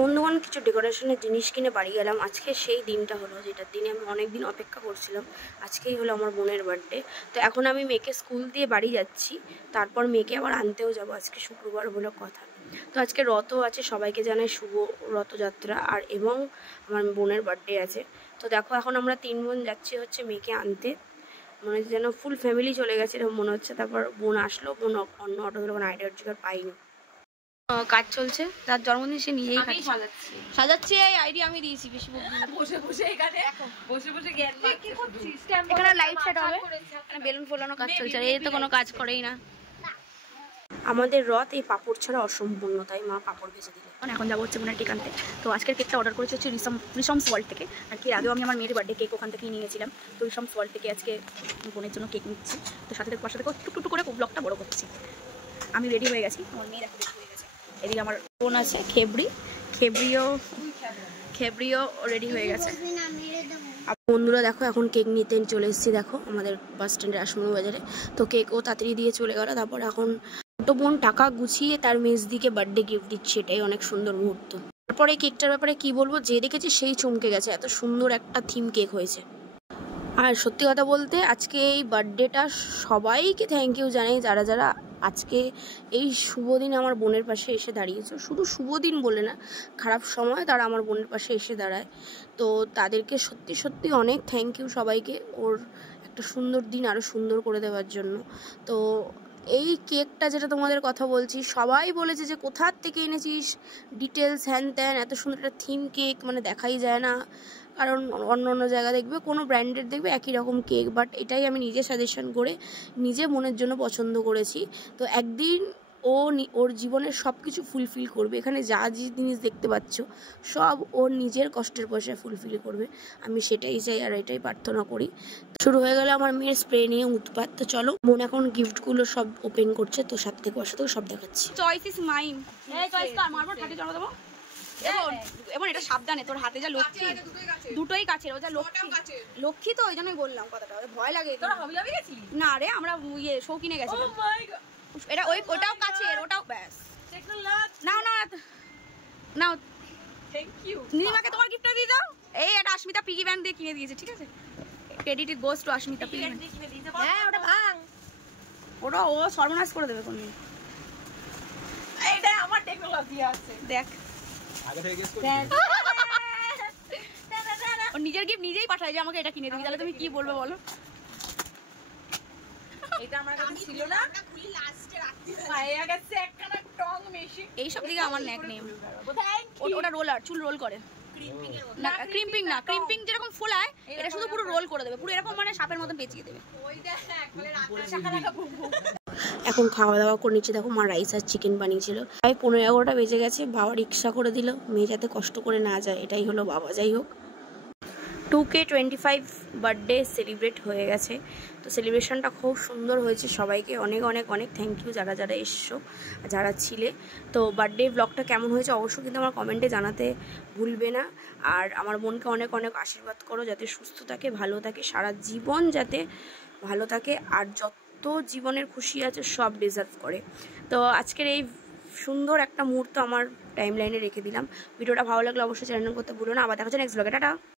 বন্ধুগণ কিছু ডেকোরেশনের জিনিস কিনে বাড়ি গেলাম। আজকে সেই দিনটা হলো যেটার দিনে আমি অনেক দিন অপেক্ষা করছিলাম। আজকেই হলো আমার বোনের বার্থডে। তো এখন আমি মেয়েকে স্কুল দিয়ে বাড়ি যাচ্ছি, তারপর মেয়েকে আবার আনতেও যাব। আজকে শুক্রবার বলে কথা। তো আজকে রথ আছে, সবাইকে জানাই শুভ রথযাত্রা। আর এবং আমার বোনের বার্থডে আছে। তো দেখো এখন আমরা 3 বোন যাচ্ছি হচ্ছে মেয়েকে আনতে। মনে হচ্ছে যেন ফুল ফ্যামিলি চলে গেছে এরকম মনে হচ্ছে। তারপর বোন আসলো, বোন অন্য অটো ধরে কোনো আইডিয়ার জোগাড় পাইনি। কাজ চলছে, তার জন্মদিন সে নিজেই সাজাচ্ছে। এই আইডিয়া আমি দিয়েছি বেশি বসে বসে এখানে বসে বসে এখানে লাইট সেট হবে, এখানে বেলুন ফোলানো কাজ চলছে। আর এই তো কোনো কাজ করেই না। আমাদের রথ এই পাপড় ছাড়া অসম্পূর্ণ, তাই মা পাপড় ভেজে দিলে। এখন যাবো হচ্ছে বোনের কেক আনতে। তো আজকের কেকটা অর্ডার করেছি হচ্ছে রিসমস ওয়ার্ল্ড থেকে। আর কি আগেও আমি আমার মেয়ের বার্থডে কেক ওখান থেকেই নিয়েছিলাম। তো রিসমস ওয়ার্ল্ড থেকে আজকে বোনের জন্য কেক নিচ্ছি। তো সাথে পাশে থেকে টুকটুক করে ব্লগটা বড় করছি। আমি রেডি হয়ে গেছি, আমার মেয়ে এখন রেডি হয়ে গেছে। এদিকে আমার বোন আছে খেবড়িও রেডি হয়ে গেছে। বন্ধুরা দেখো এখন কেক নিতে চলে এসেছি। দেখো আমাদের বাস স্ট্যান্ডের আসমনি বাজারে। তো কেকও তাড়াতাড়ি দিয়ে চলে গেল। তারপর এখন ছোটো বোন টাকা গুছিয়ে তার মেজদিকে বার্থডে গিফট দিচ্ছে, এটাই অনেক সুন্দর মুহূর্ত। তারপরে এই কেকটার ব্যাপারে কি বলবো, যে দেখেছে সেই চমকে গেছে, এত সুন্দর একটা থিম কেক হয়েছে। আর সত্যি কথা বলতে আজকে এই বার্থডেটা সবাইকে থ্যাংক ইউ জানাই, যারা যারা আজকে এই শুভ দিনে আমার বোনের পাশে এসে দাঁড়িয়েছে। শুধু শুভ দিন বলে না, খারাপ সময় তারা আমার বোনের পাশে এসে দাঁড়ায়। তো তাদেরকে সত্যি সত্যি অনেক থ্যাংক ইউ সবাইকে, ওর একটা সুন্দর দিন আরও সুন্দর করে দেওয়ার জন্য। তো এই কেকটা যেটা তোমাদের কথা বলছি, সবাই বলেছে যে কোথার থেকে এনেছিস, ডিটেলস হ্যান ত্যান, এত সুন্দর একটা থিম কেক মানে দেখাই যায় না। কারণ অন্য অন্য জায়গা দেখবে কোনো ব্র্যান্ডের দেখবে একই রকম কেক, বাট এটাই আমি নিজে সাজেশন করে নিজে মনের জন্য পছন্দ করেছি। তো একদিন ওর জীবনের সব কিছু ফুলফিল করবে। এখানে যা যে জিনিস দেখতে পাচ্ছ সব ওর নিজের কষ্টের পয়সায় ফুলফিল করবে, আমি সেটাই চাই আর এটাই প্রার্থনা করি। শুরু হয়ে গেল আমার মেয়ের স্প্রে নিয়ে উৎপাত। তো চলো, বোন এখন গিফটগুলো সব ওপেন করছে, তো সাথে থেকে বসে থেকে সব দেখাচ্ছি। Choice is mine. এই চয়েস তো আমার হাতে জমা দেবো। এবার এটা সাবধানে, তোর হাতে যা লক্ষ্মী, দুটোই কাছে, ও যা লক্ষ্মী তো ওই জন্যই বললাম কথাটা, ভয় লাগে। না রে, আমরা ইয়ে শৌকিনে গেছি। এটা ওটাও কাছে, ওটাও ব্যাস। নাও নাও নাও, নীলিমাকে তোমার গিফটটা দিয়ে দাও। এই এটা আস্মিতা পিগি ব্যাংক দিয়ে কিনে দিয়েছে, ঠিক আছে? Credit it goes to Asmita piggy bank. হ্যাঁ ওটা ভাঙ, ওটা ও সর্বনাশ করে দেবে কোনদিন। এইটা আমার টেকনোলজি আছে, দেখ ও নিজের গিফট নিজেই পাঠায় যে আমাকে এটা কিনে দিবি। তাহলে তুমি কি বলবে বলো? এটা আমার কাছে ছিল না, খুলি লাস্টে রাখতে পাইয়া গেছে একখানা টং মেশিন। এই সব দিকে আমার ন্যাক নেই। ওটা রোলার, চুল রোল করে। ক্রিম্পিং না, ক্রিম্পিং যেরকম ফোলায়, এটা শুধু পুরো রোল করে দেবে, পুরো এরকম মানে সাপের মতন পেঁচিয়ে দেবে। এখন খাওয়া দাওয়া করে নিচ্ছে। দেখো মা রাইস আর চিকেন বানিয়েছিল। প্রায় 15-11টা বেজে গেছে। বাবা রিক্সা করে দিল, মেয়ে যাতে কষ্ট করে না যায়, এটাই হলো বাবা। যাই হোক, 2K25 বার্থডে সেলিব্রেট হয়ে গেছে। তো সেলিব্রেশনটা খুব সুন্দর হয়েছে। সবাইকে অনেক অনেক অনেক থ্যাংক ইউ যারা যারা এসছো, যারা ছিলে। তো বার্থডে ব্লগটা কেমন হয়েছে অবশ্যই কিন্তু আমার কমেন্টে জানাতে ভুলবে না। আর আমার বোনকে অনেক অনেক আশীর্বাদ করো যাতে সুস্থ থাকে, ভালো থাকে, সারা জীবন যাতে ভালো থাকে, আর যত জীবনের খুশি আছে সব ডিজার্ভ করে। তো আজকের এই সুন্দর একটা মুহূর্ত আমার টাইম লাইনে রেখে দিলাম। ভিডিওটা ভালো লাগলে অবশ্যই চ্যানেল করতে ভুলো না। আবার দেখা হচ্ছে নেক্সট ব্লগে। টাটা।